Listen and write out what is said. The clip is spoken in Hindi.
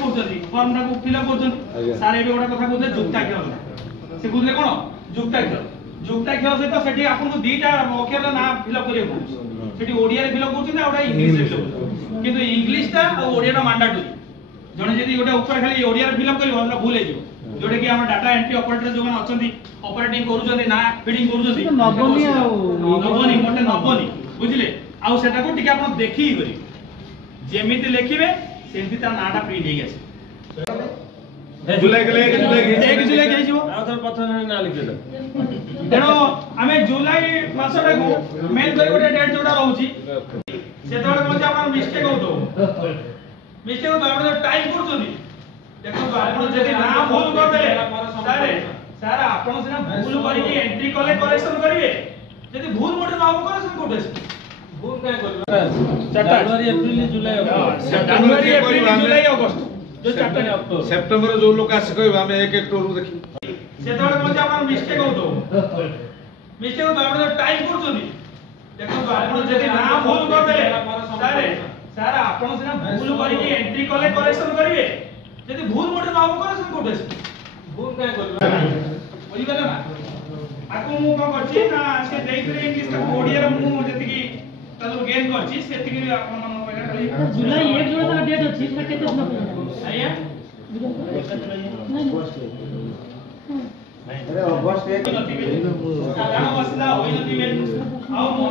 कोन करछथि फॉर्म टाको फिलअप करछथि सर एबे गोटा कथा कहते जुक्ताक्षर से बुझले कोन जुक्ताक्षर जुक्ताक्षर सहित सेठी आपन को दीटा अक्षर ना फिलअप करियो सेठी ओडिया रे फिलअप करछथि ना ओडा इंग्लिश रे फिलअप किंतु इंग्लिश ता और ओडिया ता मैंडेटरी जने जदी गोटे ऊपर खाली ओडिया रे फिलअप करियो हमरा भूल हे जो जोडे कि हम डाटा एंट्री ऑपरेटर जो माने अछंती ऑपरेटिंग करूछथि ना फीडिंग करूछथि नबनी मोटे नबनी बुझिले आउ सेटा को टिके आपण देखि करी जेमिति लिखिबे सेमिति ता नाटा प्रिंट हे गेस जुलाई के 1 जुलाई के हिजो आउथर प्रथम ना लिखिले तेनो आमे जुलाई मासटा को मेन करी गोटे डेट जोडा रहउची सेतोळे मजे आपण मिस्टेक होतो मिस्टेक होतो आपण टाइप करछथि देखो आपण जदी ना भूल कर देले सर आपण सिना भूल करी के एंट्री कले करेक्शन करिवे जदी भूल मोटे ना हो करेक्शन कोटे भूल काय करबे जनवरी अप्रैल जुलाई अगस्त जनवरी अप्रैल जुलाई अगस्त जो चारटा अक्टोबर सितंबर जो लोक आसे कहबा हम एक एक टोर देखि सेतोळे मजे आपण मिस्टेक होतो आपण टाइप करछथि देखो आपण जदी ना भूल कर देले सर आपण सिना भूल करी के एंट्री कले करेक्शन करिवे जदी भूल मोटे ना हो करेक्शन कोटे भूल काय करबे बुझि गेला ना आको मु को करछि ना से देइथरे इंग्लिश का ओडिया रे मु जति की तलो गेन करछि सेति की आपन मन पहिला खाली जुलाई 1 जोड़ा तक डेट अछि से केते दिन आया अरे अगस्त 1 साधारण मसला होई नथिबे आ मो